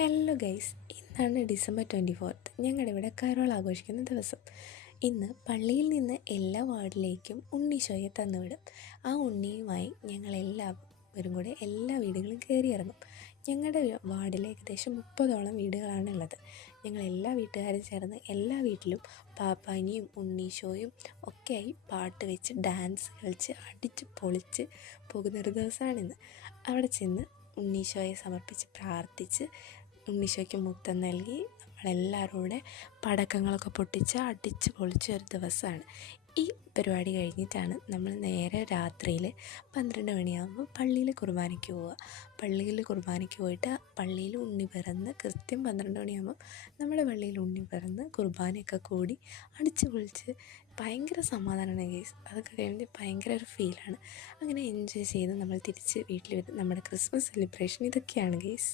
Hello guys, ഇന്നാണ് December 24th. ഞങ്ങളുടെ ഇവിടെ കരോൾ ആഘോഷിക്കുന്ന ദിവസം. ഇന്ന് പള്ളിയിൽ നിന്ന് എല്ലാ വാർഡിലേക്കും ഉണ്ണീശോയെ തന്നുവിടും. ആ ഉണ്ണിയുമായി ഞങ്ങളെല്ലാവരും കൂടെ എല്ലാ വീടുകളും കയറിയിറങ്ങും. ഞങ്ങളുടെ വാർഡിൽ ഏകദേശം 30ഓളം വീടുകളാണുള്ളത്. ഞങ്ങളെല്ലാ വീട്ടുകാരും ചേർന്ന് എല്ലാ വീട്ടിലും പാപ്പാനിയും ഉണ്ണീശോയും ഒക്കെയായി പാട്ട് വെച്ച് ഡാൻസ് കളിച്ച് അടിച്ച് പൊളിച്ച് പോകുന്നൊരു ദിവസമാണിന്ന്. അവിടെ ചെന്ന് ഉണ്ണീശോയെ സമർപ്പിച്ച് പ്രാർത്ഥിച്ച് ഉണ്ണീശോയ്ക്ക് മുത്തം നൽകി നമ്മളെല്ലാവരും കൂടെ പടക്കങ്ങളൊക്കെ പൊട്ടിച്ച് അടിച്ച് പൊളിച്ച ഒരു ദിവസമാണ്. ഈ പരിപാടി കഴിഞ്ഞിട്ടാണ് നമ്മൾ നേരെ രാത്രിയിൽ 12 മണിയാകുമ്പോൾ പള്ളിയിൽ കുർബാനയ്ക്ക് പോവുക. പള്ളിയിൽ കുർബാനയ്ക്ക് പോയിട്ട് പള്ളിയിൽ ഉണ്ണി പിറന്ന് കൃത്യം 12 മണിയാകുമ്പോൾ നമ്മുടെ പള്ളിയിൽ ഉണ്ണി പിറന്ന് കുർബാനയൊക്കെ കൂടി അടിച്ച് പൊളിച്ച് ഭയങ്കര സമാധാനമാണ് ഗെയ്സ്. അതൊക്കെ കഴിഞ്ഞ് ഭയങ്കര ഒരു ഫീലാണ്. അങ്ങനെ എൻജോയ് ചെയ്ത് നമ്മൾ തിരിച്ച് വീട്ടിൽ വരും. നമ്മുടെ ക്രിസ്മസ് സെലിബ്രേഷൻ ഇതൊക്കെയാണ് ഗെയ്സ്.